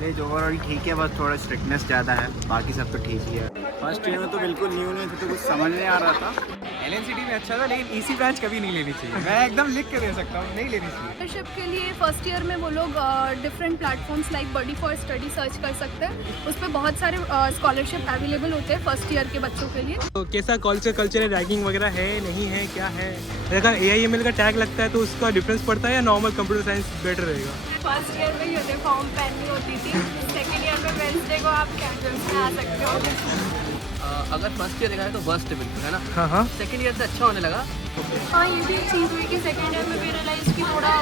College overall ठीक है, बस थोड़ा स्ट्रिक्टनेस ज़्यादा है, बाकी सब तो ठीक ही है। फर्स्ट ईयर में तो बिल्कुल न्यू थे तो कुछ समझ नहीं आ रहा था। LNCT में अच्छा था, लेकिन EC ब्रांच कभी नहीं लेनी चाहिए। मैं एकदम लिख के दे सकता हूँ, नहीं लेनी चाहिए। स्कॉलरशिप के लिए फर्स्ट ईयर में वो लोग different platforms like buddy for study search कर सकते हैं। उस पर बहुत सारे स्कॉलरशिप अवेलेबल होते हैं फर्स्ट ईयर के बच्चों के लिए। तो कैसा कल्चर रैगिंग वगैरह है, नहीं है, क्या है? अगर AIML का टैग लगता है तो उसका डिफरेंस पड़ता है या नॉर्मल कंप्यूटर साइंस बेटर रहेगा? फर्स्ट ईयर में यूनिफॉर्म पहननी होती थी, सेकेंड ईयर में वेंसडे को आप कैजुअल्स में आ सकते हो। अगर फर्स्ट ईयर देखा है तो वर्स्ट है बिल्कुल, है ना? हाँ। सेकंड ईयर से अच्छा होने लगा। हाँ, ये भी एक चीज़ हुई कि सेकेंड ईयर में भी रियलाइज की थोड़ा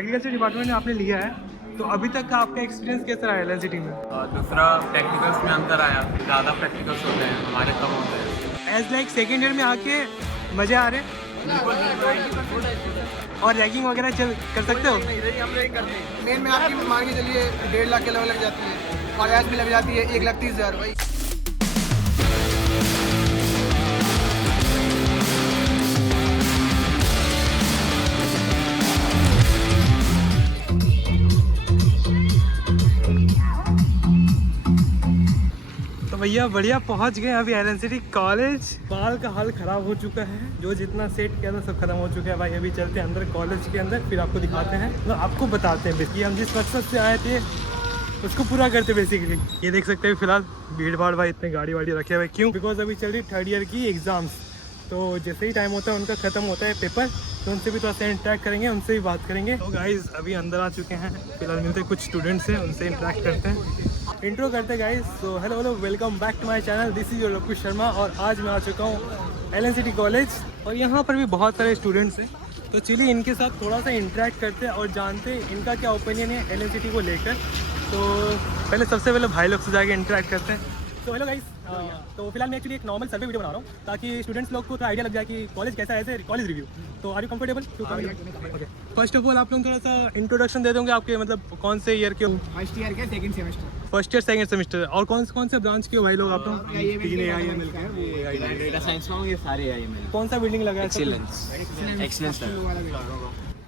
एग्रीकल्चर डिपार्टमेंट में आपने लिया है, तो अभी तक का आपका एक्सपीरियंस कैसा रहा LNCT में? दूसरा प्रैक्टिकल्स में अंतर आया, ज़्यादा प्रैक्टिकल्स होते हैं, हमारे कम होते हैं। एज लाइक सेकेंड ईयर में आके मज़े आ रहे हैं और रैगिंग वगैरह कर सकते हो? मेन में आपकी मान के चलिए 1.5 लाख के लेवल लग जाती है और ऐज भी लग जाती है 1,30,000 भाई। तो भैया बढ़िया पहुंच गए अभी LNCT कॉलेज। बाल का हाल ख़राब हो चुका है, जो जितना सेट किया था सब खत्म हो चुका है भाई। अभी चलते हैं अंदर कॉलेज के अंदर, फिर आपको दिखाते हैं, तो आपको बताते हैं बेसिकली हम जिस मकसद से आए थे उसको पूरा करते बेसिकली। ये देख सकते हैं फिलहाल भीड़ भाड़ भाई, इतने गाड़ी वाड़ी रखे हुए। क्यों? बिकॉज अभी चल रही थर्ड ईयर की एग्ज़ाम्स, तो जैसे ही टाइम होता है उनका ख़त्म होता है पेपर, तो उनसे भी थोड़ा सा इंटरेक्ट करेंगे, उनसे भी बात करेंगे। तो गाइज़ अभी अंदर आ चुके हैं, फिलहाल मिलते हैं कुछ स्टूडेंट्स हैं, उनसे इंटरेक्ट करते हैं, इंट्रो करते हैं guys. So hello welcome back to my channel, this is your Lavkush Sharma और आज मैं आ चुका हूँ LNCT कॉलेज और यहाँ पर भी बहुत सारे स्टूडेंट्स हैं। तो चलिए इनके साथ थोड़ा सा इंटरेक्ट करते हैं और जानते हैं इनका क्या ओपिनियन है LNCT को लेकर। तो सबसे पहले भाई लोग से जाके इंटरेक्ट करते हैं। तो हेलो गाइस, तो फिलहाल मैं एक्चुअली एक नॉर्मल सर्वे वीडियो बना रहा हूँ ताकि स्टूडेंट्स लोग को थोड़ा आइडिया लग जाए कि कॉलेज कैसा है, कॉलेज रिव्यू। तो are you comfortable? Okay, first of all आप लोग थोड़ा सा इंट्रोडक्शन दे दोगे आपके, मतलब कौन से ईयर के हो? फर्स्ट ईयर के second semester. First year second semester. और कौन से ब्रांच के हो भाई लोग आप लोग? 3 AIML का है, डेटा साइंस में ये सारे AIML। कौन सा बिल्डिंग लगा है? एक्सीलेंस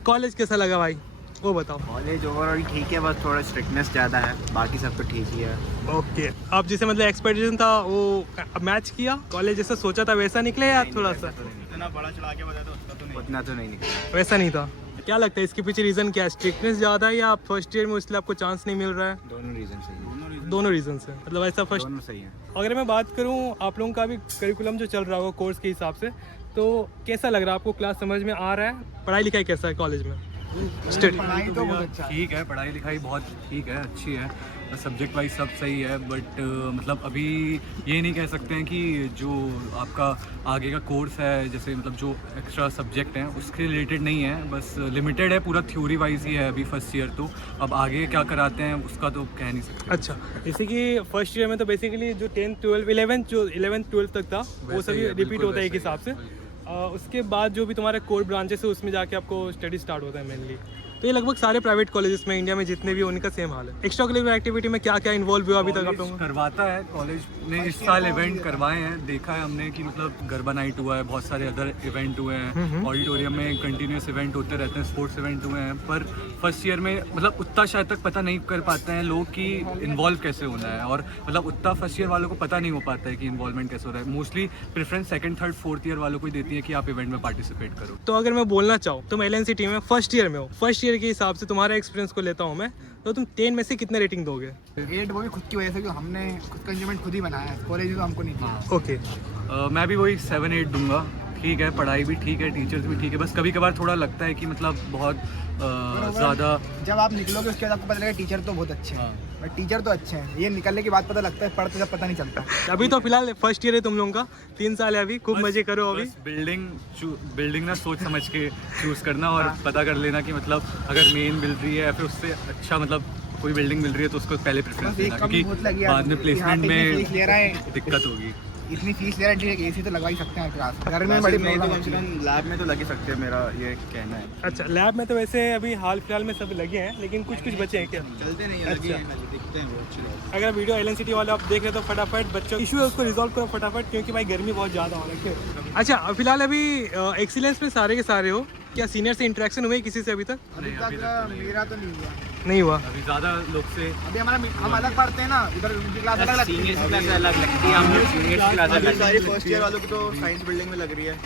कॉलेज कैसा लगा भाई वो बताओ। कॉलेज ओवरऑल ठीक है, बस थोड़ा स्ट्रिक्टनेस ज़्यादा है, बाकी सब तो ठीक ही है। ओके, आप जैसे मतलब एक्सपेक्टेशन था वो मैच किया, कॉलेज जैसा सोचा था वैसा निकले या थोड़ा सा? इतना बड़ा चढ़ा के बताया था उतना तो नहीं निकला। वैसा नहीं था। क्या लगता है इसके पीछे रीज़न क्या है? स्ट्रिक्टनेस ज़्यादा है या फर्स्ट ईयर में इसलिए आपको चांस नहीं मिल रहा है? दोनों रीज़न सही है। दोनों रीज़न से, मतलब ऐसा फर्स्ट दोनों सही है। अगर मैं बात करूँ आप लोगों का भी करिकुलम जो चल रहा होगा कोर्स के हिसाब से, तो कैसा लग रहा है आपको? क्लास समझ में आ रहा है? पढ़ाई लिखाई कैसा है कॉलेज में? पढ़ाई तो बहुत अच्छा है। ठीक है, पढ़ाई लिखाई बहुत ठीक है, अच्छी है, सब्जेक्ट वाइज सब सही है। बट मतलब अभी ये नहीं कह सकते हैं कि जो आपका आगे का कोर्स है, जैसे मतलब जो एक्स्ट्रा सब्जेक्ट हैं उसके रिलेटेड नहीं है, बस लिमिटेड है, पूरा थ्योरी वाइज ही है अभी फर्स्ट ईयर। तो अब आगे क्या कराते हैं उसका तो कह नहीं सकते। अच्छा, जैसे कि फर्स्ट ईयर में तो बेसिकली जो 10th 12th 11th जो 11th 12th तक था वो सभी रिपीट होता है एक हिसाब से। उसके बाद जो भी तुम्हारे कोर ब्रांचेस है उसमें जाके आपको स्टडी स्टार्ट होता है मेनली। तो ये लगभग सारे प्राइवेट कॉलेजेस में इंडिया में जितने भी उनका सेम हाल है। एक्स्ट्रा करिकुलर एक्टिविटी में क्या क्या इन्वॉल्व हुआ अभी तक आप लोगों? करवाता है कॉलेज ने, इस साल इवेंट करवाए हैं, देखा है हमने कि मतलब गरबा नाइट हुआ है, बहुत सारे अदर इवेंट हुए हैं, ऑडिटोरियम में कंटिन्यूस इवेंट होते रहते हैं, स्पोर्ट्स इवेंट हुए हैं। पर फर्स्ट ईयर में मतलब उतना शायद तक पता नहीं कर पाते हैं लोग कि इन्वॉल्व कैसे होना है, और मतलब उतना फर्स्ट ईयर वालों को पता नहीं हो पाता है कि इन्वॉल्वमेंट कैसे हो रहा है। Mostly preference second third fourth year वालों को ही देती है कि आप इवेंट में पार्टिसिपेट करो। तो अगर मैं बोलना चाहूँ तुम LNCT में फर्स्ट ईयर में हो, फर्स्ट ईयर के हिसाब से तुम्हारा एक्सपीरियंस को लेता हूँ मैं, तो तुम 10 में से कितने रेटिंग दोगे? 8 वो भी खुद की वजह से, क्योंकि हमने खुद का इंस्ट्रूमेंट खुद ही बनाया है, कॉलेज तो हमको नहीं दिया। ओके, मैं भी वही 7-8 दूंगा। ठीक है, पढ़ाई भी ठीक है, टीचर्स भी ठीक है, बस कभी कभार थोड़ा लगता है कि मतलब बहुत ज़्यादा। जब आप निकलोगे उसके बाद आपको पता लगेगा टीचर तो बहुत अच्छे हैं, बट टीचर तो अच्छे हैं, ये निकलने के बाद पता लगता है, पढ़ते जब पता नहीं चलता। अभी तो फिलहाल फर्स्ट ईयर है तुम लोगों का, 3 साल है अभी, खूब मजे करो अभी। बिल्डिंग ना सोच समझ के चूज़ करना और पता कर लेना कि मतलब अगर मेन मिल रही है या फिर उससे अच्छा मतलब कोई बिल्डिंग मिल रही है तो उसको पहले प्रेफरेंस देना, क्योंकि बाद में प्लेसमेंट में दिक्कत होगी। इतनी फीस ले रहा है, ठीक है, AC तो लगवा ही सकते हैं क्लास, घर में बड़ी प्रॉब्लम। लैब में तो लगे सकते हैं, मेरा ये कहना है। अच्छा, लैब में तो वैसे अभी हाल फिलहाल में सब लगे हैं, लेकिन कुछ बचे हैं क्या? चलते नहीं है, लगे हैं, दिखते हैं वो अच्छे लोग। अगर वीडियो LNCT वाले आप देख रहे हो तो फटाफट बच्चों इशू है उसको रिजॉल्व करो फटाफट, क्योंकि भाई गर्मी बहुत ज़्यादा हो रही है। अच्छा, फिलहाल अभी एक्सीलेंस में सारे के सारे हो, क्या सीनियर से इंटरेक्शन हुए किसी से अभी तक? अभी तक मेरा तो नहीं हुआ। नहीं हुआ। अभी ज़्यादा लोग से अभी हम अलग पढ़ते हैं ना, इधर उनकी क्लास अलग लगती सीनियर्स है। की क्लास अलग लगती है, हम लोग सीनियर्स की क्लास अलग सारी लगती है। फर्स्ट ईयर वालों की तो साइंस बिल्डिंग में लग रही है,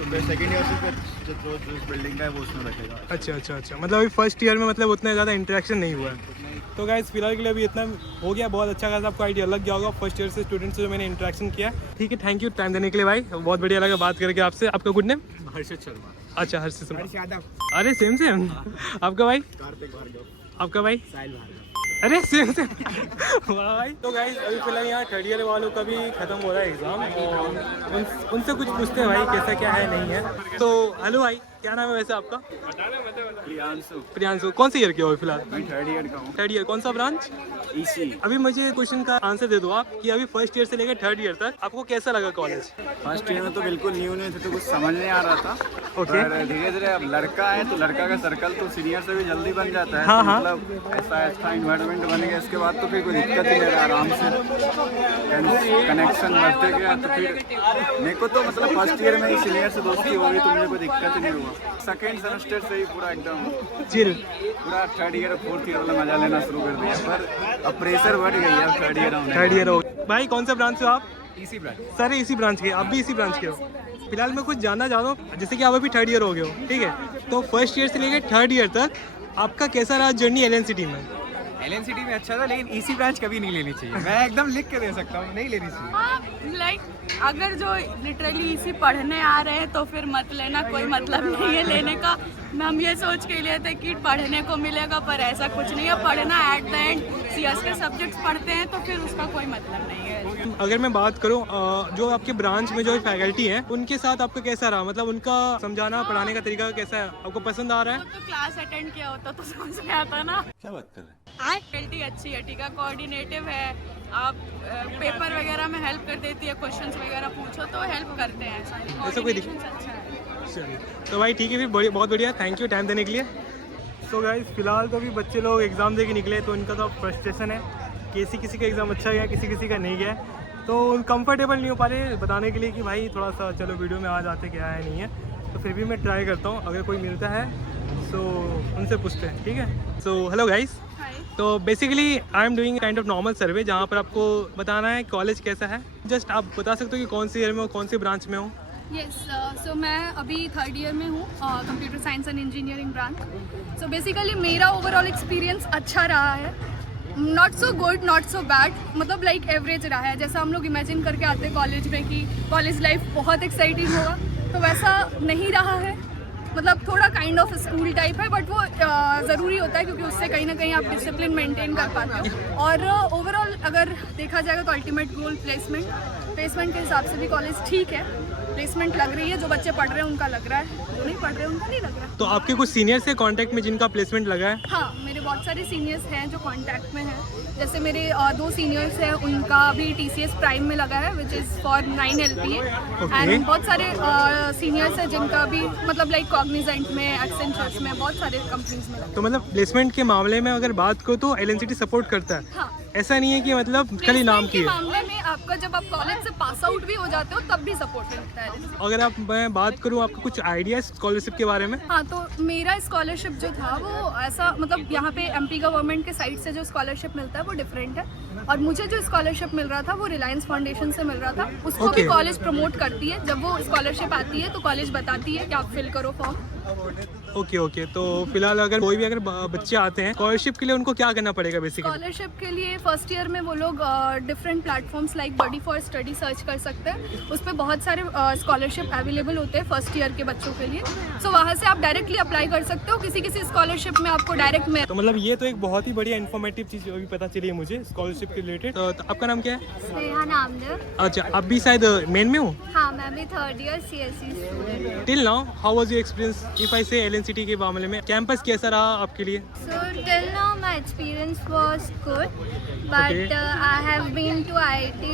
फिर सेकंड ईयर से फिर जो बिल्डिंग का है वो उसमें रखेगा। अच्छा, मतलब अभी फर्स्ट ईयर में मतलब उतना ज़्यादा इंटरेक्शन नहीं हुआ है। तो गाइस फिलहाल के लिए अभी इतना हो गया, बहुत अच्छा खासा आपको आइडिया लग गया होगा फर्स्ट ईयर से स्टूडेंट से जो मैंने इंटरेक्शन किया। ठीक है, थैंक यू टाइम देने के लिए भाई, बहुत बढ़िया लगा बात करके आपसे। आपका गुड नेम? हर्षित शर्मा। अच्छा, हर्षित शर्मा। यादव। अरे सेम आपका भाई? कार्तिक भार्गव। आपका भाई? साहिल भार्गव। अरे सेम वाह भाई। तो गाइस अभी फिलहाल यहाँ थर्ड ईयर वालों का भी खत्म हो रहा है एग्जाम, और उनसे कुछ पूछते हैं भाई कैसा क्या है नहीं है। तो हेलो भाई, क्या नाम है वैसे आपका? प्रियांशु। कौन सी ईयर के हो फिलहाल? मैं थर्ड ईयर का हूँ। Third year. कौन सा ब्रांच? ईसी। अभी मुझे क्वेश्चन का आंसर दे दो आप कि अभी फर्स्ट ईयर से लेकर थर्ड ईयर तक आपको कैसा लगा कॉलेज? फर्स्ट ईयर में तो बिल्कुल न्यू थे तो कुछ समझ नहीं आ रहा था। ओके। पर धीरे धीरे अब लड़का है तो लड़का का सर्कल तो सीनियर से भी जल्दी बन जाता है। हाँ, तो हाँ। मतलब ऐसा अच्छा इन्वायरमेंट बन गया, इसके बाद तो फिर कोई दिक्कत ही नहीं रहा, आराम से कनेक्शन बढ़ते गया। तो फिर मेरे को तो मतलब फर्स्ट ईयर में ही सीनियर से दोस्ती हो गई तो मुझे कोई दिक्कत ही नहीं हुआ। सेकेंड सेमेस्टर से ही पूरा एकदम चिल। पूरा थर्ड ईयर फोर्थ ईयर वाला मजा लेना शुरू कर दिया, पर अब प्रेशर बढ़ गई है थर्ड ईयर होने। थर्ड ईयर हो भाई। कौन सा ब्रांच से हो आप? इसी ब्रांच। सारे इसी ब्रांच के? आप भी इसी ब्रांच के हो? फिलहाल मैं कुछ जानना चाहता हूँ, जैसे कि आप अभी थर्ड ईयर हो गए हो, ठीक है, तो फर्स्ट ईयर से लेकर थर्ड ईयर तक आपका कैसा रहा जर्नी एलएनसीटी में? एलएनसीटी में अच्छा था, लेकिन ईसी ब्रांच कभी नहीं लेनी चाहिए। मैं एकदम लिख के दे सकता हूँ, नहीं लेनी चाहिए। हाँ, लाइक अगर जो लिटरली इसी पढ़ने आ रहे हैं तो फिर मत लेना, कोई मतलब नहीं है लेने का। हम ये सोच के लिए थे कि पढ़ने को मिलेगा, पर ऐसा कुछ नहीं है। पढ़ना एट द एंड सीएस के सब्जेक्ट्स पढ़ते हैं तो फिर उसका कोई मतलब नहीं है। अगर मैं बात करूँ जो आपके ब्रांच में जो फैकल्टी है उनके साथ आपका कैसा रहा, मतलब उनका समझाना पढ़ाने का तरीका कैसा है, आपको पसंद आ रहा है? तो क्लास अटेंड किया होता तो समझ में आता ना। क्या बात कर रहे हैं? फैकल्टी अच्छी है, ठीक है, कोऑर्डिनेटिव है। आप पेपर वगैरह में हेल्प कर देती है, क्वेश्चंस वगैरह पूछो तो हेल्प करते हैं। ऐसा कोई दिक्कत? अच्छा है। चलिए, तो भाई ठीक है, फिर बहुत बढ़िया, थैंक यू टाइम देने के लिए। तो गाइस फिलहाल तो अभी बच्चे लोग एग्ज़ाम दे के निकले, तो इनका तो फ्रस्ट्रेशन है, किसी का एग्ज़ाम अच्छा गया, किसी का नहीं गया, तो कंफर्टेबल नहीं हो पा रहे बताने के लिए कि भाई थोड़ा सा चलो वीडियो में आ जाते क्या है नहीं है। तो फिर भी मैं ट्राई करता हूँ, अगर कोई मिलता है तो उनसे पूछते हैं, ठीक है। सो हेलो गाइस, तो basically I am doing kind of normal survey जहाँ पर आपको बताना है कॉलेज कैसा है। जस्ट आप बता सकते हो कि कौन सी ईयर में हो, कौन सी ब्रांच में हो? यस, सो मैं अभी थर्ड ईयर में हूँ, computer science and engineering branch. So basically मेरा ओवरऑल एक्सपीरियंस अच्छा रहा है, not so good not so bad, मतलब लाइक एवरेज रहा है। जैसा हम लोग इमेजिन करके आते हैं कॉलेज में कि कॉलेज लाइफ बहुत एक्साइटिंग होगा, तो वैसा नहीं रहा है। मतलब थोड़ा काइंड ऑफ स्कूल टाइप है, बट वो ज़रूरी होता है क्योंकि उससे कहीं ना कहीं आप डिसिप्लिन मेंटेन कर पाते हो। और ओवरऑल अगर देखा जाएगा तो अल्टीमेट गोल प्लेसमेंट के हिसाब से भी कॉलेज ठीक है, प्लेसमेंट लग रही है। जो बच्चे पढ़ रहे हैं उनका लग रहा है, जो नहीं पढ़ रहे हैं उनका नहीं लग रहा है। तो आपके कुछ सीनियर से कांटेक्ट में जिनका प्लेसमेंट लगा है? हाँ, मेरे बहुत सारे सीनियर्स हैं जो कांटेक्ट में हैं। जैसे मेरे 2 सीनियर्स हैं, उनका अभी TCS प्राइम में लगा है, which is for 9 LPA। And बहुत सारे सीनियर्स हैं जिनका भी मतलब लाइक कॉग्निजेंट में, एक्सेंचर्स में, बहुत सारे कंपनीज में लगा है। तो मतलब प्लेसमेंट के मामले में अगर बात करो तो एलएनसीटी सपोर्ट करता है? हाँ, ऐसा नहीं है कि मतलब खाली नाम प्लेसमेंट की के है। मामले में आपका जब आप कॉलेज से पास आउट भी हो जाते हो तब भी सपोर्ट मिलता है। अगर आप मैं बात करूँ आपको कुछ आइडिया स्कॉलरशिप के बारे में? हाँ, तो मेरा स्कॉलरशिप जो था वो ऐसा, मतलब यहाँ पे MP गवर्नमेंट के साइड से जो स्कॉलरशिप मिलता है वो डिफरेंट है, और मुझे जो स्कॉलरशिप मिल रहा था वो रिलायंस फाउंडेशन से मिल रहा था। उसको भी Okay. कॉलेज प्रमोट करती है। जब वो स्कॉलरशिप आती है तो कॉलेज बताती है कि आप फिल करो फॉर्म। ओके, तो फिलहाल अगर कोई भी अगर बच्चे आते हैं स्कॉलरशिप के लिए उनको क्या करना पड़ेगा बेसिकली? स्कॉलरशिप के लिए फर्स्ट ईयर में वो लोग different platforms like buddy for study search कर सकते हैं। उस पर बहुत सारे स्कॉलरशिप अवेलेबल होते हैं फर्स्ट ईयर के बच्चों के लिए। सो वहाँ से आप डायरेक्टली अप्लाई कर सकते हो। किसी स्कॉलरशिप में आपको डायरेक्ट में। तो मतलब ये तो एक बहुत ही बढ़िया इन्फॉर्मेटिव चीज़ अभी पता चली है मुझे स्कॉलरशिप के रिलेटेड। तो आपका नाम क्या है? स्नेहा नामदेव। अच्छा, आप भी शायद मेन में हो? हाँ, मैं भी third year CSE student. Till now how was your experience if I से एलएनसीटी के मामले में? कैंपस कैसा रहा आपके लिए? So till now my experience was good, but Okay. I have been to IIT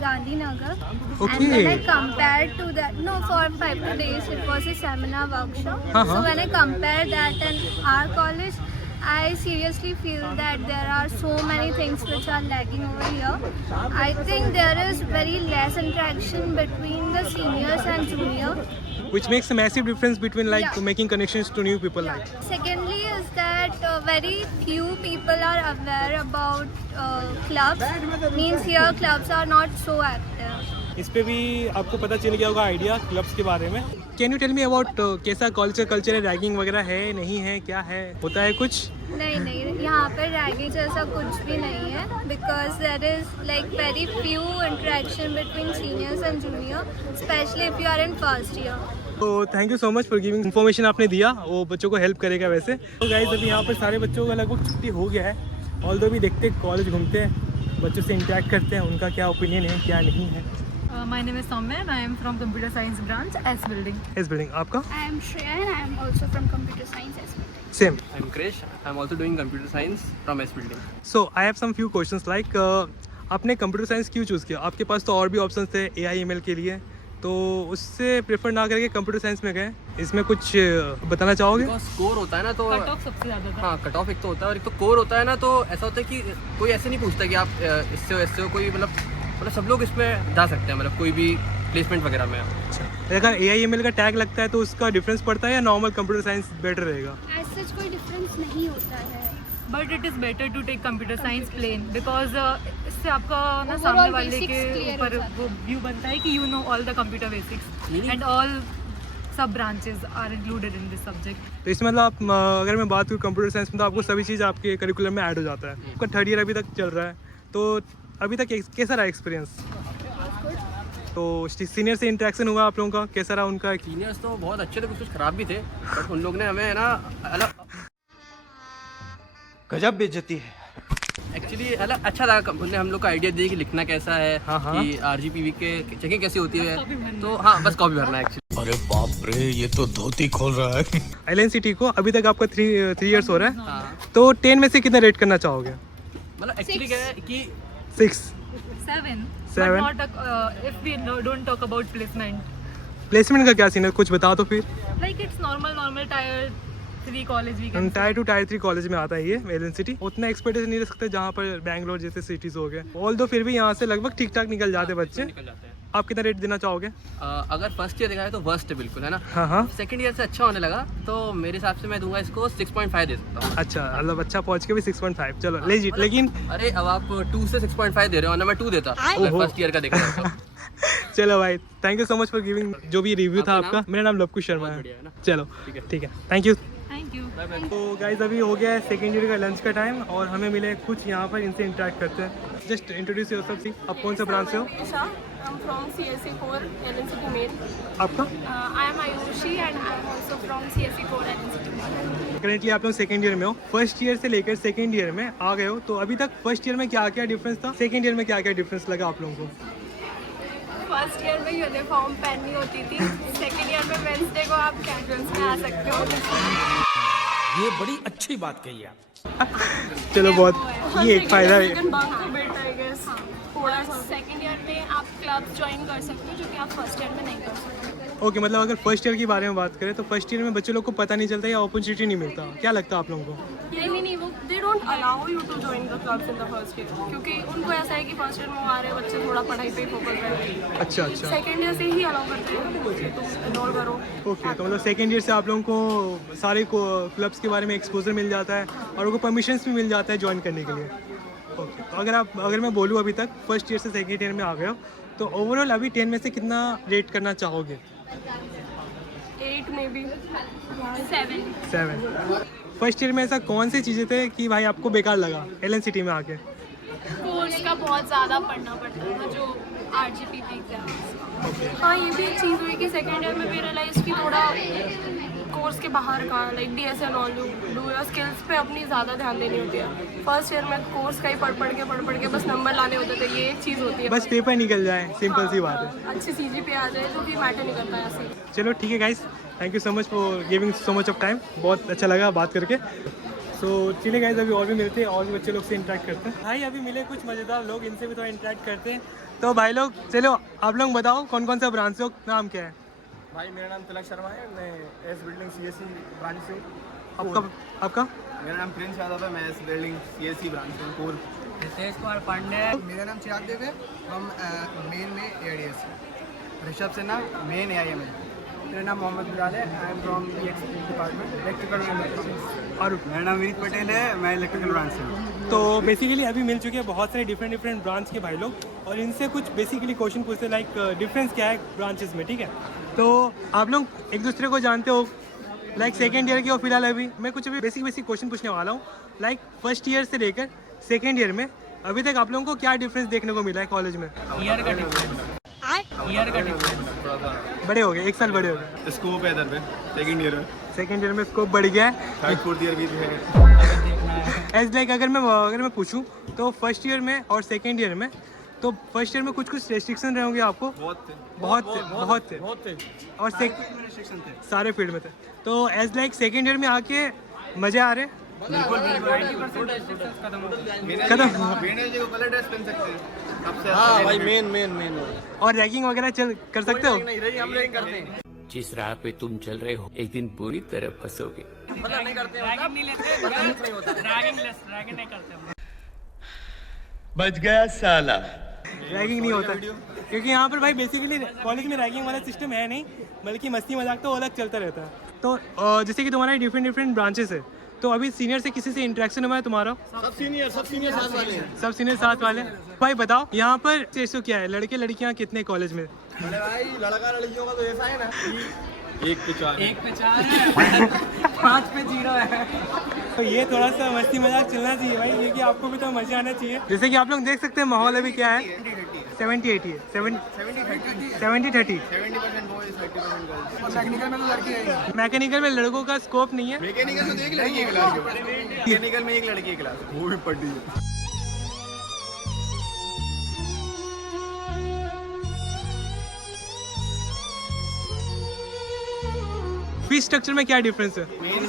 Gandhinagar. Okay. And when I compared to that, no, for 5 days it was a seminar workshop. Uh-huh. So when I compared that and our college, I seriously feel that there are so many things which are lagging over here. I think there is very less interaction between the seniors and juniors. Which makes a massive difference between like Yeah. making connections to new people. Like Secondly is that very few people are aware about clubs. Means here clubs are not so active. इस पे भी आपको पता चल गया होगा idea clubs के बारे में. Can you tell me about कैसा कल्चर है, रैगिंग वगैरह है नहीं है, क्या है, होता है कुछ? नहीं, यहाँ पर रैगिंग जैसा कुछ भी नहीं है. Because there is like very few interaction between seniors and junior, specially if you are in first year. तो thank you so much for giving information आपने दिया, वो बच्चों को हेल्प करेगा वैसे. तो गाइस अभी यहाँ पर सारे बच्चों का लगभग छुट्टी हो गया है. ऑल्दो भी देखते हैं, कॉलेज घूमते हैं, बच्चों से इंटरेक्ट करते हैं, उनका क्या ओपिनियन है क्या नहीं है. My name is Soumya and I am from Computer Science branch, S building. इस बिल्डिंग आपका? I am Shreya and I am also from computer science as well. Same. I'm Krish. I'm also doing computer science from S building. So I have some few questions like आपने computer science क्यों choose किया? आपके पास तो और भी options थे AI/ML के लिए, तो उससे प्रेफर ना करके कंप्यूटर साइंस में गए. इसमें कुछ बताना चाहोगे? Because स्कोर होता है ना तो कट ऑफ सबसे ज़्यादा था. हाँ, कट ऑफ एक तो होता है और एक तो कोर होता है ना, तो ऐसा होता है कि कोई ऐसे नहीं पूछता कि आप इससे हो ऐसे हो. कोई मतलब सब लोग इसमें जा सकते हैं, मतलब कोई भी प्लेसमेंट वगैरह में. अगर AI/ML का टैग लगता है तो उसका डिफरेंस पड़ता है या नॉर्मल कंप्यूटर साइंस बेटर रहेगा? As such कोई डिफरेंस नहीं होता है. But it is better to take computer science plain because इससे आपका ना Overall सामने वाले basics के clear हो ऊपर जाता है. वो व्यू बनता है कि you know all the computer basics and all sub branches are included in this subject. तो इसमें मतलब आप अगर मैं बात करूँ कंप्यूटर साइंस में, तो आपको सभी चीज़ आपके करिकुलम में ऐड हो जाता है. आपका थर्ड ईयर अभी तक चल रहा है, तो अभी तक कैसा रहा एक्सपीरियंस? तो सीनियर से इंटरेक्शन हुआ आप लोगों का, कैसा रहा उनका? सीनियर्स तो बहुत अच्छे थे, कुछ ख़राब भी थे, बट उन लोग ने हमें ना अलग गजब बेइज्जती है. एक्चुअली अलग अच्छा लगा. उन्होंने हम लोग को आइडिया दिया कि लिखना कैसा है, हाँ, हाँ. कि RGPV के चेकिंग कैसी होती है. तो हाँ, बस कॉपी भरना है एक्चुअली. अरे बाप रे, ये तो धोती खोल रहा है. LNCT को अभी तक आपका 3 इयर्स हो रहा है, हाँ, तो 10 में से कितना रेट करना चाहोगे? मतलब एक्चुअली क्या है कि 6. 7. Seven. But not if we don't talk about placement. Placement का क्या सीन है, कुछ बता दो फिर. Like it's normal tier 3 college we can say. Tyre 2 tyre 3 college में आता है ये LNCT. उतना एक्सपेक्टेशन नहीं रख सकते जहाँ पर बैंगलोर जैसे सिटीज़ हो गए. ऑल्दो फिर भी यहाँ से लगभग ठीक ठाक निकल जाते बच्चे. निकल जाते हैं. आप कितना रेट देना चाहोगे? अगर फर्स्ट ईयर देखा है तो वर्स्ट है बिल्कुल, है ना. हाँ. सेकंड ईयर से अच्छा होने लगा तो मेरे हिसाब से मैं दूंगा इसको 6.5 दे सकता हूँ. अच्छा, मतलब अच्छा पहुँच के भी 6.5. चलो लेजिट. लेकिन अरे अब आप 2 से 6.5 दे रहे हो ना, मैं 2 देता अगर फर्स्ट ईयर का देखा जाए तो. चलो भाई, thank you so much for giving जो भी रिव्यू था आपका आपका. मेरा नाम लवकुश शर्मा बहुत है. बढ़िया है ना. चलो ठीक है, थैंक यू. Thank you. तो गाइज अभी हो गया है सेकेंड ईयर का लंच का टाइम और हमें मिले कुछ यहाँ पर, इनसे इंटरेक्ट करते हैं. Just introduce yourself. सी आप कौन सा ब्रांच से हो? I'm from CSE 4 LNCT main. आपका? I am Ayushi and I am also from CSE 4 LNCT. Currently आप लोग सेकेंड ईयर में हो. फर्स्ट ईयर से लेकर सेकेंड ईयर में आ गए हो, तो अभी तक फर्स्ट ईयर में क्या क्या डिफरेंस था, सेकेंड ईयर में क्या क्या डिफरेंस लगा आप लोगों को? फर्स्ट ईयर में यूनिफॉर्म पहननी होती थी. सेकेंड ईयर में वेंसडे को आप कैजुअल्स में आ सकते हो. ये बड़ी अच्छी बात कही आप. चलो बहुत, ये एक फ़ायदा है. थोड़ा सा सेकेंड ईयर में आप क्लब ज्वाइन कर सकते हो जो कि आप फर्स्ट ईयर में नहीं कर सकते. ओके, मतलब अगर फर्स्ट ईयर के बारे में बात करें तो फर्स्ट ईयर में बच्चे लोग को पता नहीं चलता या अपॉर्चुनिटी नहीं मिलता. क्या लगता है आप लोगों को? नहीं वो they don't allow you to join the clubs in the first year, क्योंकि उनको ऐसा है कि फर्स्ट ईयर में आ रहे बच्चे थोड़ा पढ़ाई पे फोकस करें. अच्छा. सेकेंड ईयर से ही अलाउ करते हैं तुम इनरोल करो. ओके, तो मतलब सेकेंड ईयर से आप लोगों को सारे क्लब्स के बारे में एक्सपोजर मिल जाता है और उनको परमिशंस भी मिल जाता है ज्वाइन करने के लिए. ओके, तो अगर मैं बोलूँ अभी तक फर्स्ट ईयर से सेकेंड ईयर में आ गए हो, तो ओवरऑल अभी 10 में से कितना रेट करना चाहोगे? 8 में भी 7. फर्स्ट ईयर में ऐसा कौन सी चीज़ें थे कि भाई आपको बेकार लगा LNCT में आके? कोर्स का बहुत ज़्यादा पढ़ना पड़ता था जो RGPV एग्जाम्स. हाँ, ये भी एक चीज़ हुई कि सेकेंड ईयर में भी रियलाइज़ की थोड़ा कोर्स के बाहर का like DSA all do your skills पे अपनी ज़्यादा ध्यान देनी होती है. फर्स्ट ईयर में कोर्स का ही पढ़ के बस नंबर लाने होते थे. ये एक चीज़ होती है, बस पेपर निकल जाए, सिंपल सी बात है. अच्छी CGPA आ जाए तो भी मैटर नहीं करता है ऐसे. चलो ठीक है guys, thank you so much for giving so much of time. बहुत अच्छा लगा बात करके. सो चलिए गाइस, अभी और भी मिलते हैं और भी बच्चे लोग से इंटरेक्ट करते हैं. भाई अभी मिले कुछ मज़ेदार लोग, इनसे भी थोड़ा इंटरेक्ट करते हैं. तो भाई लोग, चलो आप लोग बताओ कौन कौन सा ब्रांच हो, नाम क्या है? भाई मेरा नाम तिलक शर्मा है, मैं S बिल्डिंग CSE ब्रांच से हूँ. आपका मेरा नाम प्रिंस यादव है, मैं इस बिल्डिंग CSC ब्रांच में कोर। मेरा नाम चिराग देव है, हम मेन में AIDS है। ऋषभ सिन्हा मेन AIM है। मेरा नाम मोहम्मद बिलाल है, I am from department electrical and electronics. और मेरा नाम विनीत पटेल है, मैं इलेक्ट्रिकल ब्रांच से हूँ। तो बेसिकली अभी मिल चुके हैं बहुत सारे डिफरेंट ब्रांच के भाई लोग, और इनसे कुछ बेसिकली क्वेश्चन पूछते लाइक डिफरेंस क्या है ब्रांचेस में, ठीक है। तो आप लोग एक दूसरे को जानते हो, लाइक सेकेंड ईयर की और फिलहाल अभी मैं कुछ अभी बेसिक क्वेश्चन पूछने वाला हूँ। लाइक फर्स्ट ईयर से लेकर सेकेंड ईयर में अभी तक आप लोगों को क्या डिफरेंस देखने को मिला है कॉलेज में? ईयर का डिफरेंस बड़े हो गए, 1 साल बड़े हो गए। स्कोप है इधर पे सेकंड ईयर में स्कोप बढ़ गया है। थर्ड फोर्थ ईयर भी है। एज लाइक अगर मैं पूछूं तो फर्स्ट ईयर में और सेकेंड ईयर में, तो फर्स्ट ईयर में कुछ रेस्ट्रिक्शन रहेंगे आपको? बहुत थे। और सारे फील्ड में थे। तो एज लाइक सेकेंड ईयर में आके मजे आ रहे हैं? खत्म। कलर ड्रेस पहन सकते हैं। हाँ भाई, मेन और रैगिंग वगैरह कर सकते हो? हम रैगिंग करते हैं। जिस राह पे तुम चल रहे हो एक दिन पूरी तरह फंसोगे। मतलब नहीं करते हैं, रैगिंग नहीं लेते, रैगिंग नहीं करते। बच गया साला। रैगिंग नहीं होता क्योंकि यहाँ पर भाई बेसिकली कॉलेज में रैगिंग वाला सिस्टम है नहीं, बल्कि मस्ती मजाक तो अलग चलता रहता है। तो जैसे कि तुम्हारा डिफरेंट ब्रांचेस है, तो अभी सीनियर से किसी से इंटरेक्शन हुआ है तुम्हारा? सब सीनियर साथ वाले हैं। सब सीनियर साथ वाले। भाई बताओ यहाँ पर रेशो क्या है, लड़के लड़कियाँ कितने कॉलेज में? अरे भाई, लड़का लड़कियों का तो ऐसा है ना, 1 पे 4 है 5 पे 0 है। तो ये थोड़ा सा मस्ती मजाक चलना चाहिए भाई, क्योंकि आपको भी तो मजा आना चाहिए। जैसे कि आप लोग देख सकते हैं माहौल अभी क्या है, 70-80 है, 70-30 70% बॉयज 30% गर्ल्स। और टेक्निकल में तो लड़के हैं। मैकेनिकल में लड़कों का स्कोप नहीं है। मैकेनिकल में तो एक लड़की है क्लास में, मैकेनिकल में एक लड़की है क्लास में, वो भी पढ़ी है। फीस स्ट्रक्चर में क्या डिफरेंस है? मेन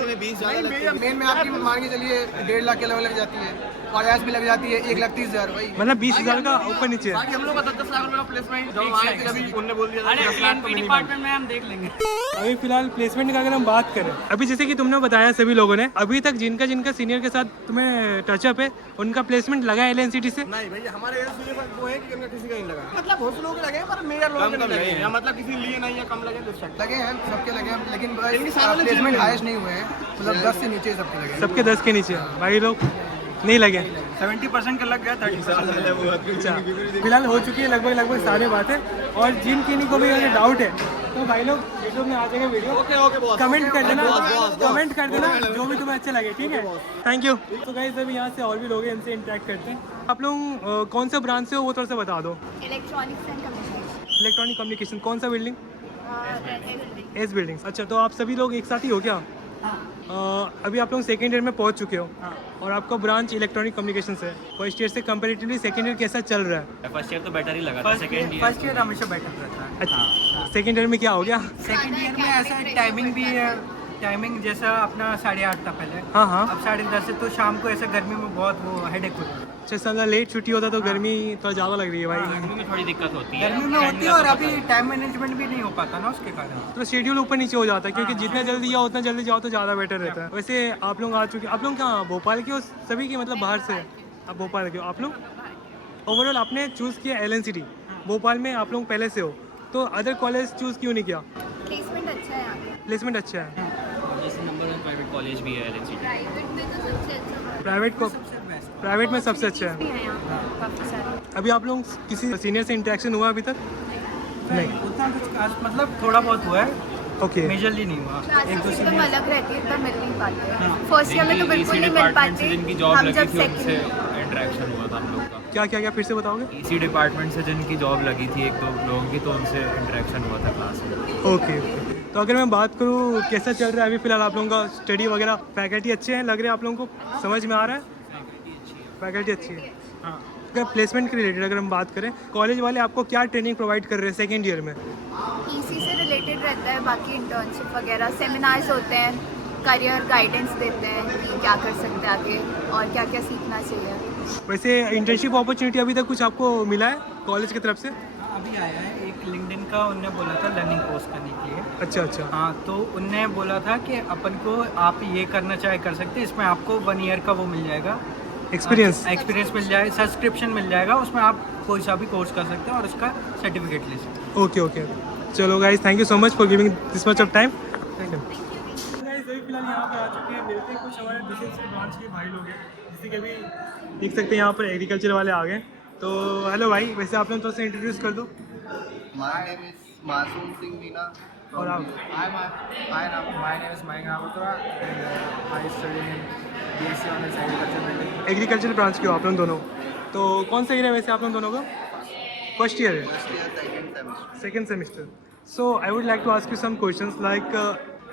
में 20 ज़्यादा लगती है। मेन में आपकी मान के चलिए 1.5 लाख के लगभग लग जाती है, और ऐस भी लग जाती है 1,30,000 भाई। मतलब 20,000 का ऊपर नीचे है। बाकी हम लोग का 10 लाख रुपए का प्लेसमेंट जब आए थे, अभी उन्होंने बोल दिया था 10 लाख तो डिपार्टमेंट में हम देख लेंगे। अभी फिलहाल प्लेसमेंट का अगर हम बात करें, अभी जैसे कि तुमने बताया सभी लोगों ने, अभी तक जिनका सीनियर के साथ तुम्हें टचअप है, उनका प्लेसमेंट लगा है LNCT से? नहीं भैया, हमारे एलसीडी पर वो है कि उनका किसी का नहीं लगा। मतलब बहुत से लोगों के लगे, पर मेरा लोगों के नहीं लगे, या मतलब किसी लिए नहीं या कम लगे तो लगे हैं, सबके लगे हैं, लेकिन प्लेसमेंट हाईएस्ट नहीं हुए हैं, मतलब 10 से नीचे सबके लगे। सबके 10 के नीचे भाई लोग नहीं लगे। 70% का लग गया, 30%। फिलहाल हो चुकी है लगभग सारी बातें, और जिन किन्हीं को भी अगर डाउट है तो भाई लोग यूट्यूब में आ जाएगा वीडियो, ओके कमेंट कर देना जो भी तुम्हें अच्छा लगे, ठीक है। Thank you. तो गाइस अभी यहाँ से और भी लोग हैं, इनसे इंटरेक्ट करते हैं। आप लोग कौन सा ब्रांच से हो वो थोड़ा सा बता दो। Electronics and communication. Electronic communication. कौन सा बिल्डिंग? S building. अच्छा, तो आप सभी लोग एक साथ ही हो क्या? अभी आप लोग सेकेंड ईयर में पहुंच चुके हो, और आपका ब्रांच इलेक्ट्रॉनिक कम्युनिकेशन है। फर्स्ट ईयर से कंपैरेटिवली सेकेंड ईयर कैसा चल रहा है? फर्स्ट ईयर तो बेटर ही लगा था, फर्स्ट ईयर हमेशा बेटर रहता है। अच्छा, सेकेंड ईयर में क्या हो गया? सेकंड ईयर में ऐसा टाइमिंग भी है, टाइमिंग जैसा अपना 8:30 था पहले, हाँ अब 10:30 से, तो शाम को ऐसे गर्मी में बहुत वो हेडेक होता है। अच्छा, साला लेट छुट्टी होता तो गर्मी तो ज़्यादा लग रही है भाई। गर्मी में थोड़ी दिक्कत होती है, गर्मी में होती है, और अभी टाइम मैनेजमेंट भी नहीं हो पाता ना उसके कारण। तो शेड्यूल ऊपर नीचे हो जाता है, क्योंकि जितना जल्दी जाओ उतना जल्दी जाओ तो ज़्यादा बेटर रहता है। वैसे आप लोग आ चुके, आप लोग कहाँ भोपाल के हो सभी की, मतलब बाहर से? आप भोपाल के हो आप लोग? ओवरऑल आपने चूज़ किया LNCT, भोपाल में आप लोग पहले से हो, तो अदर कॉलेज चूज़ क्यों नहीं किया? प्लेसमेंट अच्छा है यहाँ पे। प्लेसमेंट अच्छा है। जैसे नंबर 1 प्राइवेट कॉलेज भी है LNCT। प्राइवेट में तो सबसे अच्छा प्राइवेट में सबसे अच्छा है। भी है यहाँ काफ़ी सारे। अभी आप लोग किसी सीनियर से इंटरेक्शन हुआ अभी तक? नहीं, उतना कुछ खास, मतलब थोड़ा बहुत हुआ है, ओके। मेजरली नहीं हुआ। क्लासेस एकदम अलग रहती है, इतना मिल नहीं पाते। फर्स्ट ईयर में तो बिल्कुल नहीं मिल पाते। जिनकी जॉब हम लगी जब थी उनसे सेकंड इंटरेक्शन हुआ था हम लोग का। क्या फिर से बताओगे? इसी डिपार्टमेंट से जिनकी जॉब लगी थी 1-2 लोगों की, तो उनसे इंटरेक्शन हुआ था क्लास में। ओके। तो अगर मैं बात करूँ कैसा चल रहा है अभी फिलहाल आप लोगों का स्टडी वगैरह? फैकल्टी अच्छे हैं लग रहे हैं आप लोगों को? समझ में आ रहा है? फैकल्टी अच्छी है। हाँ, अगर प्लेसमेंट के रिलेटेड अगर हम बात करें, कॉलेज वाले आपको क्या ट्रेनिंग प्रोवाइड कर रहे हैं सेकेंड ईयर में? EC से रिलेटेड रहता है, बाकी इंटर्नशिप वगैरह, सेमिनार्स होते हैं, करियर गाइडेंस देते हैं कि क्या कर सकते हैं आगे और क्या क्या सीखना चाहिए। वैसे इंटर्नशिप अपॉर्चुनिटी अभी तक कुछ आपको मिला है कॉलेज की तरफ से? अभी आया है एक एक लिंक्डइन का उनने बोला था लर्निंग कोर्स करने के लिए। अच्छा अच्छा। हाँ, तो उनने बोला था कि अपन को आप ये करना चाहे कर सकते हैं, इसमें आपको 1 ईयर का वो मिल जाएगा, एक्सपीरियंस मिल जाएगा, सब्सक्रिप्शन मिल जाएगा, उसमें आप कोई सा भी कोर्स कर सकते हैं और उसका सर्टिफिकेट ले सकते हैं। ओके ओके, चलो guys, thank you so much for giving this much of time. Thank you guys. अभी फिलहाल यहाँ पे आ चुके हैं, मिलते हैं कुछ हमारे दूसरे ब्रांच के भाई लोग हैं, जैसे कि अभी देख सकते हैं यहाँ पर एग्रीकल्चर वाले आ गए। तो हेलो भाई, वैसे आप लोग थोड़ा सा इंट्रोड्यूस कर दो। माय नेम इज मासूम सिंह मीना। और आप? My name is Mayank Rawatra and I study in BSc honours agriculture. Agriculture branch के हो आप लोग दोनों, तो कौन सा एरिया वैसे आप लोग दोनों का? फर्स्ट ईयर है, second semester. So I would like to ask you some questions like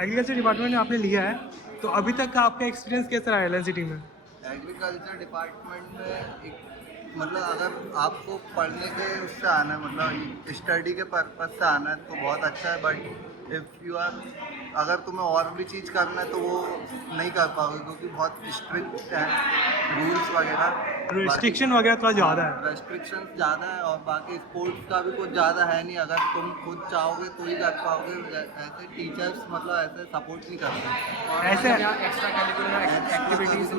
agriculture department में आपने लिया है, तो अभी तक का आपका एक्सपीरियंस कैसा रहा एलएनसीटी में? एग्रीकल्चर डिपार्टमेंट में एक मतलब अगर आपको पढ़ने के उससे आना है, मतलब स्टडी के पर्पज से आना है तो बहुत अच्छा है, बट इफ़ यू आर अगर तुम्हें और भी चीज़ करना है तो वो नहीं कर पाओगे, क्योंकि बहुत स्ट्रिक्ट है रूल्स वगैरह, रिस्ट्रिक्शन वगैरह थोड़ा ज़्यादा है, रेस्ट्रिक्शन ज़्यादा है, और बाकी स्पोर्ट्स का भी कुछ ज़्यादा है नहीं। अगर तुम खुद चाहोगे तो ही कर पाओगे, ऐसे टीचर्स मतलब ऐसे सपोर्ट नहीं करते, ऐसे एक्स्ट्रा करिकुलर एक्टिविटीज़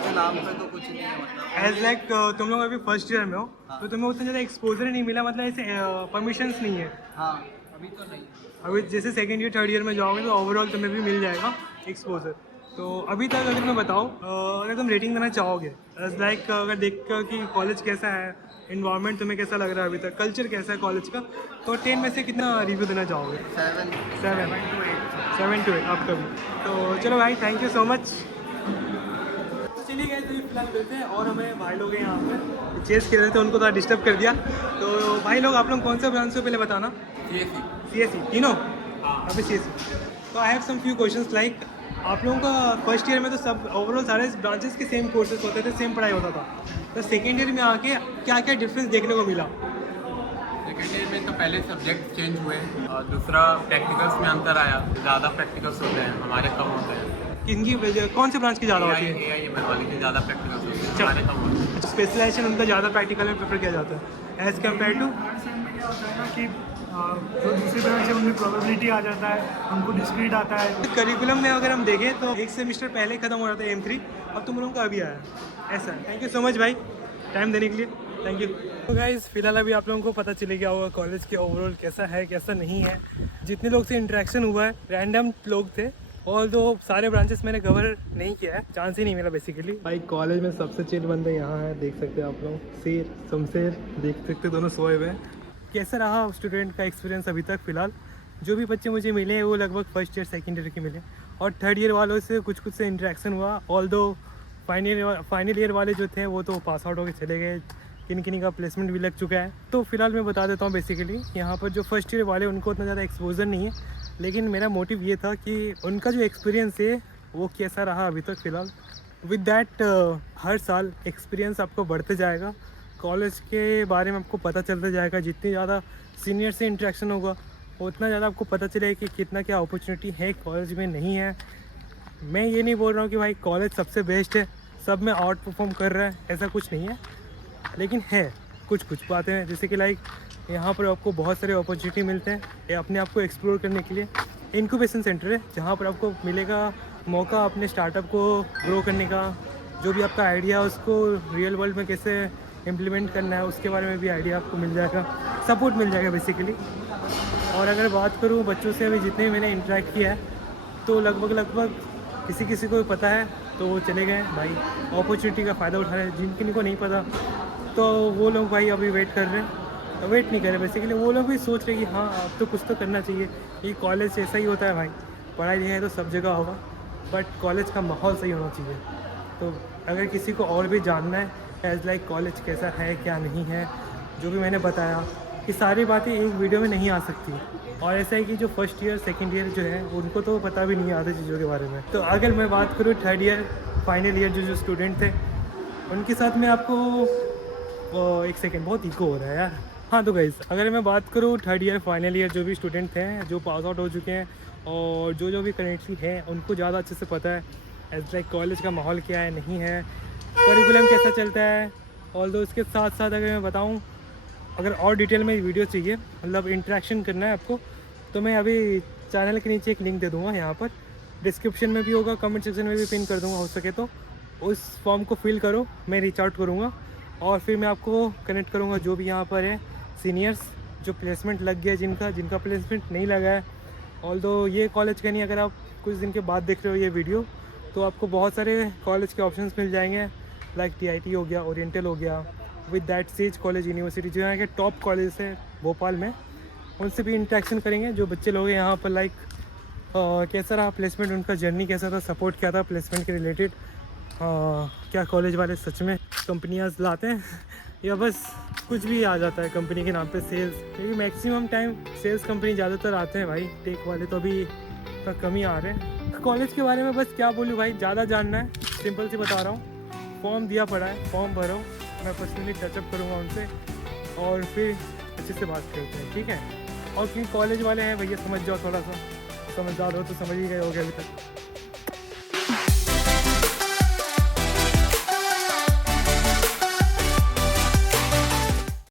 के नाम पे तो कुछ नहीं है। मतलब एज लाइक तुम लोग अभी फर्स्ट ईयर में हो, तो तुम्हें उतना ज़्यादा एक्सपोजर नहीं मिला, मतलब ऐसे परमिशंस नहीं है। हाँ, अभी तो नहीं। अभी जैसे सेकेंड ईयर थर्ड ईयर में जाओगे तो ओवरऑल तुम्हें भी मिल जाएगा एक्सपोजर। तो अभी तक अगर मैं बताऊँ, अगर तुम रेटिंग देना चाहोगे एज लाइक अगर देख कर कि कॉलेज कैसा है, इन्वायरमेंट तुम्हें कैसा लग रहा है अभी तक, कल्चर कैसा है कॉलेज का, तो 10 में से कितना रिव्यू देना चाहोगे? 7 to 8 आपका भी। तो चलो भाई, थैंक यू सो मच। चलिए गए तो फिलहाल मिलते हैं, और हमें भाई लोग हैं यहाँ पे चेस खेल रहे थे, उनको थोड़ा डिस्टर्ब कर दिया। तो भाई लोग, आप लोग कौन सा ब्रांच से पहले बताना? CSE तीनों? अभी CSE। तो I have some few questions like, आप लोगों का फर्स्ट ईयर में तो सब ओवरऑल सारे ब्रांचेस के सेम कोर्सेज होते थे, सेम पढ़ाई होता था, तो सेकेंड ईयर में आके क्या क्या डिफरेंस देखने को मिला? सेकेंड ईयर में तो पहले सब्जेक्ट चेंज हुए, और दूसरा प्रैक्टिकल्स में अंतर आया, ज़्यादा प्रैक्टिकल्स होते हैं, हमारे कम होते हैं। किनकी वजह, कौन से ब्रांच की ज़्यादा होती है? AIML वाले की ज़्यादा प्रैक्टिकल्स होते हैं, हमारे कम होते हैं। स्पेशलाइजेशन उनका ज़्यादा प्रैक्टिकल में प्रेफर किया जाता है एज़ कम्पेयर टू कि जो दूसरी ब्रांच है उनमें प्रोबेबिलिटी आ जाता है, उनको डिस्क्रीट आता है। करिकुलम में अगर हम देखें तो एक सेमेस्टर पहले ख़त्म हो रहा था M3, अब तुम लोगों का अभी आया ऐसा। थैंक यू सो मच भाई टाइम देने के लिए, थैंक यू। तो गाइस, फिलहाल अभी आप लोगों को पता चले गया होगा कॉलेज के ओवरऑल कैसा है कैसा नहीं है। जितने लोग से इंटरेक्शन हुआ है रैंडम लोग थे, और दो सारे ब्रांचेस मैंने कवर नहीं किया है, चांस ही नहीं मिला बेसिकली। भाई कॉलेज में सबसे चिल बंदे यहाँ है, देख सकते हैं आप लोग, शेर शमशेर देख सकते दोनों सोए हुए हैं। कैसा रहा स्टूडेंट का एक्सपीरियंस अभी तक? फ़िलहाल जो भी बच्चे मुझे मिले हैं वो लगभग फर्स्ट ईयर सेकेंड ईयर के मिले, और थर्ड ईयर वालों से कुछ से इंटरेक्शन हुआ। ऑल दो फाइनल ईयर वाले जो थे वो तो पास आउट होकर चले गए, किन का प्लेसमेंट भी लग चुका है। तो फिलहाल मैं बता देता हूँ, बेसिकली यहाँ पर जो फर्स्ट ईयर वाले उनको उतना ज़्यादा एक्सपोजर नहीं है, लेकिन मेरा मोटिव ये था कि उनका जो एक्सपीरियंस है वो कैसा रहा अभी तक। फ़िलहाल विद डैट हर साल एक्सपीरियंस आपको बढ़ते जाएगा, कॉलेज के बारे में आपको पता चलता जाएगा। जितनी ज़्यादा सीनियर से इंटरेक्शन होगा उतना ज़्यादा आपको पता चलेगा कि कितना क्या अपॉर्चुनिटी है कॉलेज में नहीं है। मैं ये नहीं बोल रहा हूँ कि भाई कॉलेज सबसे बेस्ट है, सब में आउट परफॉर्म कर रहा है, ऐसा कुछ नहीं है, लेकिन है कुछ बातें हैं, जैसे कि लाइक यहाँ पर आपको बहुत सारे अपॉर्चुनिटी मिलते हैं ये अपने आप को एक्सप्लोर करने के लिए। इंक्यूबेशन सेंटर है जहाँ पर आपको मिलेगा मौका अपने स्टार्टअप को ग्रो करने का, जो भी आपका आइडिया है उसको रियल वर्ल्ड में कैसे इम्प्लीमेंट करना है उसके बारे में भी आइडिया आपको मिल जाएगा, सपोर्ट मिल जाएगा बेसिकली। और अगर बात करूँ बच्चों से अभी जितने मैंने इंटरेक्ट किया है, तो लगभग किसी को पता है तो वो चले गए भाई, अपॉर्चुनिटी का फ़ायदा उठा रहे हैं। जिनको नहीं पता तो वो लोग भाई अभी वेट कर रहे हैं, वेट नहीं कर रहे बेसिकली, वो लोग भी सोच रहे कि हाँ अब तो कुछ तो करना चाहिए। ये कॉलेज ऐसा ही होता है भाई, पढ़ाई लिखाई तो सब जगह होगा, बट कॉलेज का माहौल सही होना चाहिए। तो अगर किसी को और भी जानना है एज लाइक कॉलेज कैसा है क्या नहीं है, जो भी मैंने बताया, ये सारी बातें एक वीडियो में नहीं आ सकती। और ऐसा है कि जो फर्स्ट ईयर सेकंड ईयर जो है उनको तो पता भी नहीं आता चीज़ों के बारे में। तो अगर मैं बात करूँ थर्ड ईयर फाइनल ईयर जो स्टूडेंट थे उनके साथ में आपको एक सेकेंड, बहुत इको हो रहा है यार। हाँ तो गाइस, अगर मैं बात करूँ थर्ड ईयर फाइनल ईयर जो भी स्टूडेंट हैं जो पास आउट हो चुके हैं और जो भी कनेक्शन है उनको ज़्यादा अच्छे से पता है एज लाइक कॉलेज का माहौल क्या है नहीं है, करिकुलम कैसा चलता है। और उसके साथ साथ अगर मैं बताऊँ अगर और डिटेल में वीडियो चाहिए, मतलब इंटरेक्शन करना है आपको, तो मैं अभी चैनल के नीचे एक लिंक दे दूँगा, यहाँ पर डिस्क्रिप्शन में भी होगा, कमेंट सेक्शन में भी पिन कर दूँगा, हो सके तो उस फॉर्म को फिल करो, मैं रीच आउट करूँगा और फिर मैं आपको कनेक्ट करूँगा जो भी यहाँ पर है सीनियर्स, जो प्लेसमेंट लग गया, जिनका प्लेसमेंट नहीं लगा है। ऑल्दो ये कॉलेज का नहीं, अगर आप कुछ दिन के बाद देख रहे हो ये वीडियो, तो आपको बहुत सारे कॉलेज के ऑप्शंस मिल जाएंगे, लाइक TIT हो गया, ओरिएंटल हो गया, with that says college university, जो यहाँ के टॉप कॉलेज है भोपाल में, उनसे भी इंटरेक्शन करेंगे। जो बच्चे लोग हैं यहाँ पर, लाइक कैसा रहा प्लेसमेंट, उनका जर्नी कैसा था, सपोर्ट क्या था प्लेसमेंट के रिलेटेड, क्या कॉलेज वाले सच में कंपनियाँ लाते हैं या बस कुछ भी आ जाता है कंपनी के नाम पे सेल्स, क्योंकि मैक्सिमम टाइम सेल्स कंपनी ज़्यादातर आते हैं भाई, टेक वाले तो अभी तक कम ही आ रहे हैं। कॉलेज के बारे में बस क्या बोलूँ भाई, ज़्यादा जानना है सिंपल सी बता रहा हूँ, फॉर्म दिया पड़ा है, फॉर्म भरो, मैं पर्सनली टचअप करूँगा उनसे और फिर अच्छे से बात करते हैं, ठीक है। और क्योंकि कॉलेज वाले हैं भैया, समझ जाओ, थोड़ा सा समझदार हो तो समझ ही गए होगे अभी तक।